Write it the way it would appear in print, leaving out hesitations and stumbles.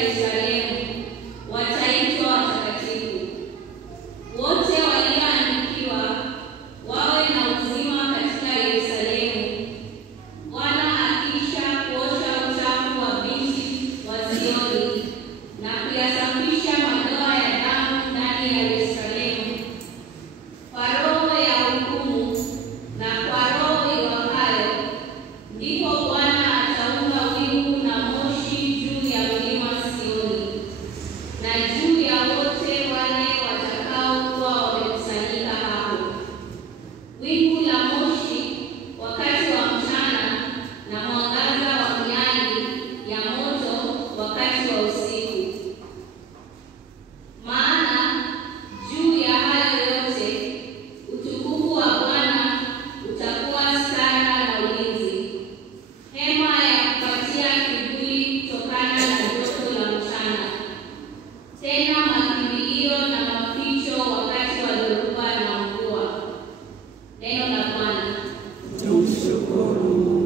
Yerusalemu wataitwa watakatifu. Wote walioandikiwa wawe na uzima katika Yerusalemu, Bwana akisha kuosha uchafu wa binti wa Sioni na kuyasafisha madoa ya damu ndani ya Yerusalemu, kwa roho ya hukumu na kwa roho iwakayo, ndipo Bwana ataumba wingu na moshi juu ya mlima Sioni na juu ya wote wale watakaokuwa wamekusanyika hapo. Wingu la moshi wakati wa mchana na mwangaza wa miali ya moto wakati wa usiku. Maana juu ya hayo yote utukufu wa Bwana utakuwa stara na ulinzi, hema ya kupatia kivuli kutokana na joto la mchana, tena makimbilio na maficho wakati wa dhoruba na mvua. Neno la Bwana. Tumshukuru.